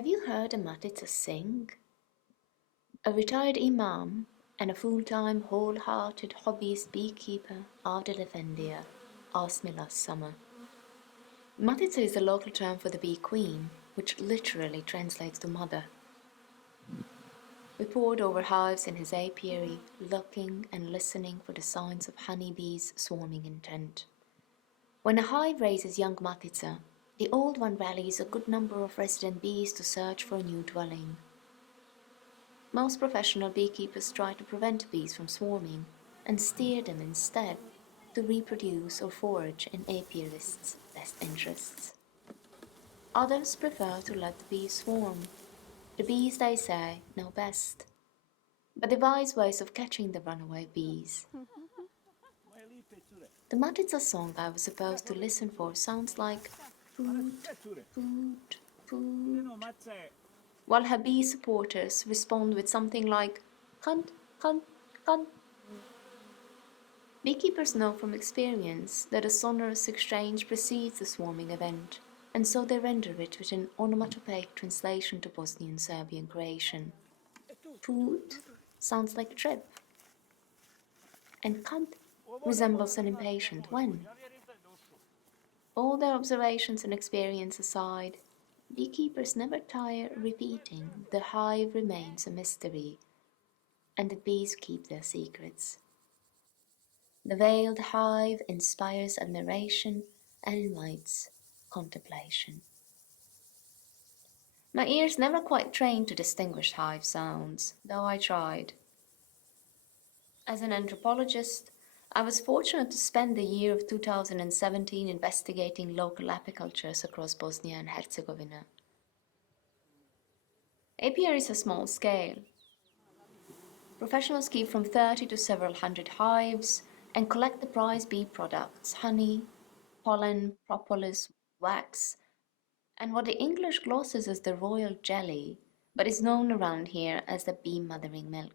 Have you heard a matica sing? A retired imam and a full-time, wholehearted hobbyist beekeeper, Abdel Effendia, asked me last summer. Matica is the local term for the bee queen, which literally translates to mother. We pored over hives in his apiary, looking and listening for the signs of honeybees' swarming intent. When a hive raises young matica, the old one rallies a good number of resident bees to search for a new dwelling. Most professional beekeepers try to prevent bees from swarming and steer them instead to reproduce or forage in apiarists' best interests. Others prefer to let the bees swarm. The bees, they say, know best. But devise ways of catching the runaway bees. The matica song I was supposed to listen for sounds like poot, poot, poot, while her bee supporters respond with something like cunt, cunt, cunt. Beekeepers know from experience that a sonorous exchange precedes the swarming event, and so they render it with an onomatopoeic translation to Bosnian Serbian Croatian. Poot sounds like trip, and cunt resembles an impatient when. All their observations and experience aside, beekeepers never tire repeating the hive remains a mystery, and the bees keep their secrets. The veiled hive inspires admiration and invites contemplation. My ears never quite trained to distinguish hive sounds, though I tried. As an anthropologist, I was fortunate to spend the year of 2017 investigating local apicultures across Bosnia and Herzegovina. Apiaries are small scale. Professionals keep from 30 to several hundred hives and collect the prize bee products, honey, pollen, propolis, wax, and what the English glosses as the royal jelly, but is known around here as the bee mothering milk.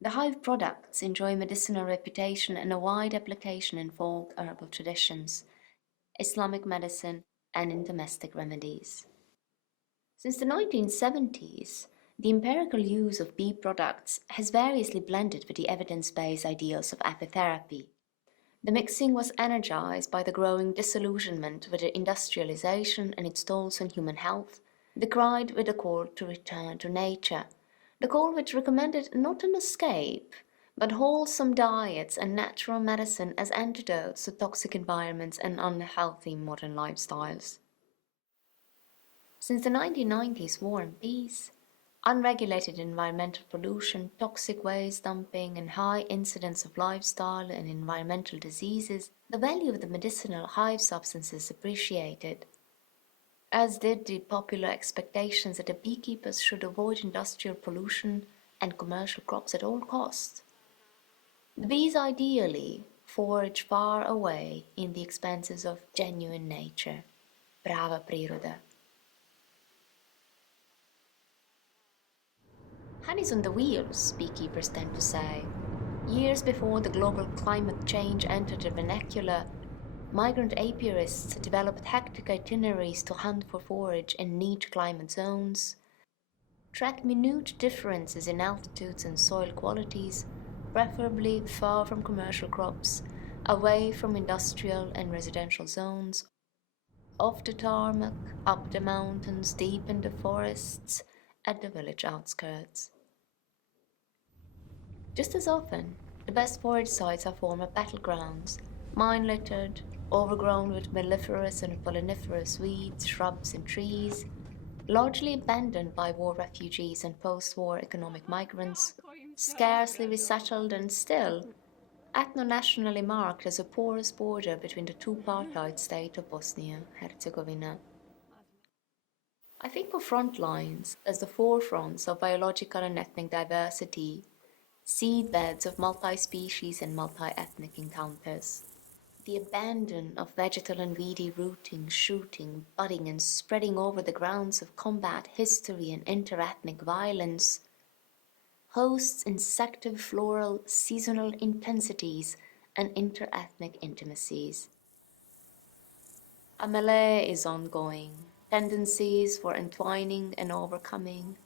The hive products enjoy medicinal reputation and a wide application in folk herbal traditions, Islamic medicine, and in domestic remedies. Since the 1970s, the empirical use of bee products has variously blended with the evidence-based ideals of apitherapy. The mixing was energized by the growing disillusionment with the industrialization and its tolls on human health, decried with a call to return to nature, the call which recommended not an escape, but wholesome diets and natural medicine as antidotes to toxic environments and unhealthy modern lifestyles. Since the 1990s War and Peace, unregulated environmental pollution, toxic waste dumping, and high incidence of lifestyle and environmental diseases, the value of the medicinal hive substances appreciated, as did the popular expectations that the beekeepers should avoid industrial pollution and commercial crops at all costs. The bees ideally forage far away in the expanses of genuine nature, prava priroda. Honey's on the wheels, beekeepers tend to say. Years before the global climate change entered the vernacular, migrant apiarists developed hectic itineraries to hunt for forage in niche climate zones, track minute differences in altitudes and soil qualities, preferably far from commercial crops, away from industrial and residential zones, off the tarmac, up the mountains, deep in the forests, at the village outskirts. Just as often, the best forage sites are former battlegrounds, mine-littered, overgrown with melliferous and polliniferous weeds, shrubs and trees, largely abandoned by war refugees and post-war economic migrants, scarcely resettled and still ethno-nationally marked as a porous border between the two-partite state of Bosnia-Herzegovina. I think of front lines as the forefronts of biological and ethnic diversity, seedbeds of multi-species and multi-ethnic encounters. The abandon of vegetal and weedy rooting, shooting, budding and spreading over the grounds of combat, history and inter-ethnic violence hosts insective, floral, seasonal intensities and inter-ethnic intimacies. A melee is ongoing, tendencies for entwining and overcoming,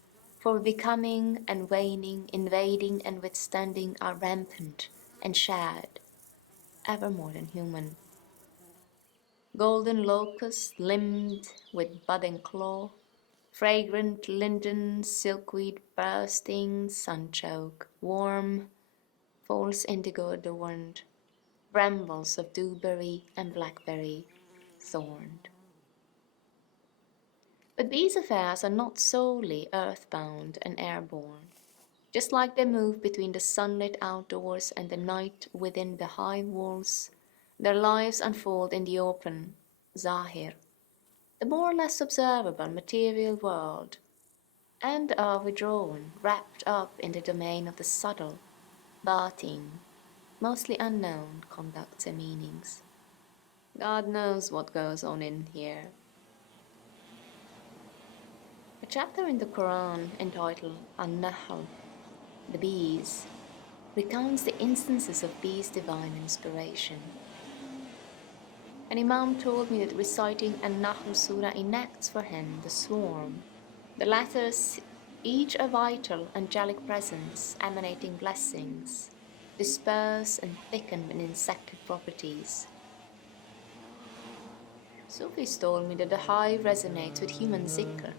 for becoming and waning, invading and withstanding are rampant and shared, ever more than human. Golden locust limbed with bud and claw, fragrant linden, silkweed bursting, sunchoke, warm, false indigo adorned, brambles of dewberry and blackberry, thorned. But these affairs are not solely earthbound and airborne. Just like they move between the sunlit outdoors and the night within the hive walls, their lives unfold in the open, Zahir, the more or less observable material world, and are withdrawn, wrapped up in the domain of the subtle, batin, mostly unknown conducts and meanings. God knows what goes on in here. A chapter in the Quran entitled An-Nahl, the bees, recounts the instances of bees' divine inspiration. An imam told me that reciting An-Nahl surah enacts for him the swarm, the letters, each a vital angelic presence emanating blessings, disperse and thicken with insectic properties. Sufis told me that the hive resonates with human zikr,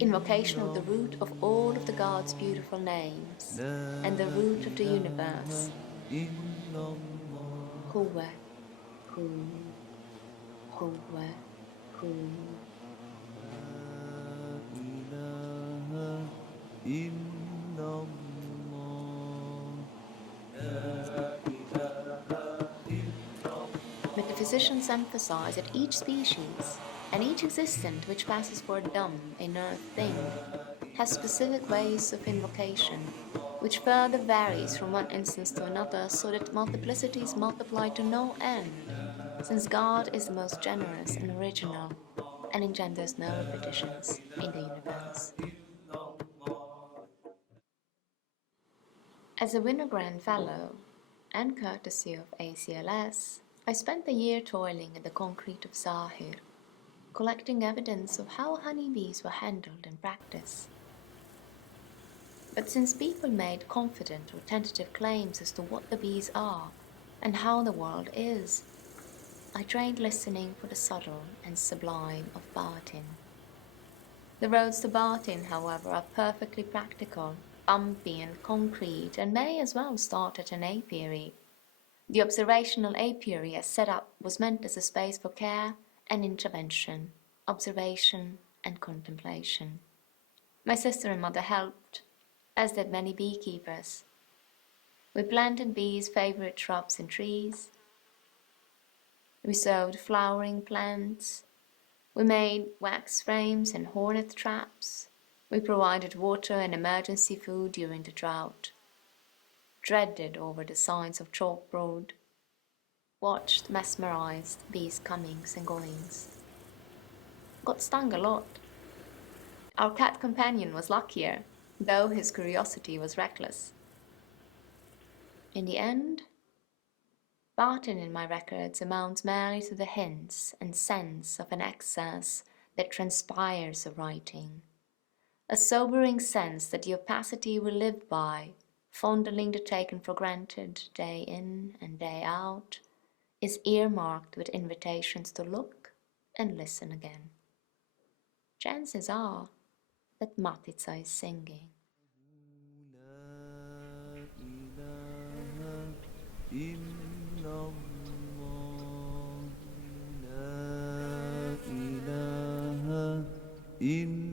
invocation of the root of all of the God's beautiful names, and the root of the universe, Huwa, Hu, Huwa, Hu. Metaphysicians emphasize that each species, and each existent which passes for a dumb, inert thing, has specific ways of invocation, which further varies from one instance to another, so that multiplicities multiply to no end, since God is the most generous and original, and engenders no repetitions in the universe. As a Winogrand Fellow, and courtesy of ACLS, I spent the year toiling in the concrete of Zahir, collecting evidence of how honeybees were handled in practice. But since people made confident or tentative claims as to what the bees are and how the world is, I trained listening for the subtle and sublime of Batin. The roads to Batin, however, are perfectly practical, bumpy and concrete, and may as well start at an apiary. The observational apiary as set up was meant as a space for care and intervention, observation and contemplation. My sister and mother helped, as did many beekeepers. We planted bees' favorite shrubs and trees. We sowed flowering plants. We made wax frames and hornet traps. We provided water and emergency food during the drought. Dreaded over the signs of chalkboard. Watched mesmerized bees' comings and goings. Got stung a lot. Our cat companion was luckier, though his curiosity was reckless. In the end, Barton in my records amounts merely to the hints and sense of an excess that transpires of writing, a sobering sense that the opacity we live by, fondling the taken for granted day in and day out, is earmarked with invitations to look and listen again. Chances are that Matica is singing. إن